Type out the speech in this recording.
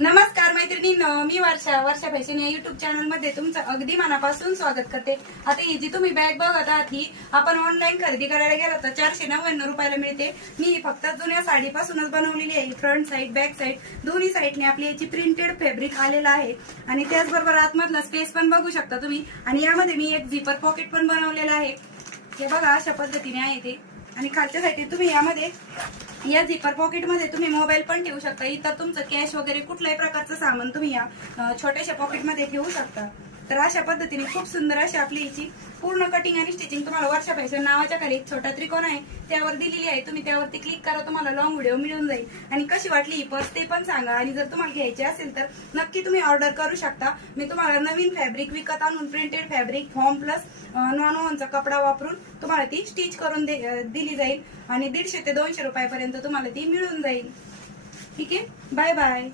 नमस्कार मैत्रिणींनो, मी वर्षा फॅशन या युट्यूब चॅनल मध्ये तुमचं अगदी मनापासून स्वागत करते। आता ही जी तुम्ही बॅग बघत आहात ही आपण ऑनलाईन खरेदी करायला गेलो तर 499 रुपयाला मिळते। मी फक्त जुन्या साडीपासूनच बनवलेली आहे। फ्रंट साइड बॅक साइड दोन्ही साइडने आपली याची प्रिंटेड फॅब्रिक आलेला आहे आणि त्याचबरोबर आतमधला स्पेस पण बघू शकता तुम्ही। आणि यामध्ये मी एक झिपर पॉकेट पण बनवलेला आहे। हे बघा अशा पद्धतीने आहे ते। आणि खालच्या साईडने तुम्ही यामध्ये या झिपर पॉकेट मध्ये तुम्ही मोबाईल पण ठेवू शकता। इतर तुमचं कॅश वगैरे कुठल्याही प्रकारचं सामान तुम्ही या छोट्याशा पॉकेट मध्ये ठेवू शकता। तर अशा पद्धतीने खूप सुंदर अशी आपली याची पूर्ण कटिंग आणि स्टिचिंग तुम्हाला वर्षा फॅशन नावाच्या खाली एक छोटा त्रिकोण आहे त्यावर दिलेली आहे। तुम्ही त्यावरती क्लिक करा, तुम्हाला लॉंग व्हिडिओ मिळून जाईल। आणि कशी वाटली ही पर्स ते पण सांगा। आणि जर तुम्हाला घ्यायची असेल तर नक्की तुम्ही ऑर्डर करू शकता। मी तुम्हाला नवीन फॅब्रिक विकत आणून printed fabric form plus non ओव्हनचा कपडा वापरून तुम्हाला ती स्टिच करून दिली जाईल आणि 150 ते 200 रुपयापर्यंत तुम्हाला ती मिळून जाईल। ठीक आहे, बाय बाय।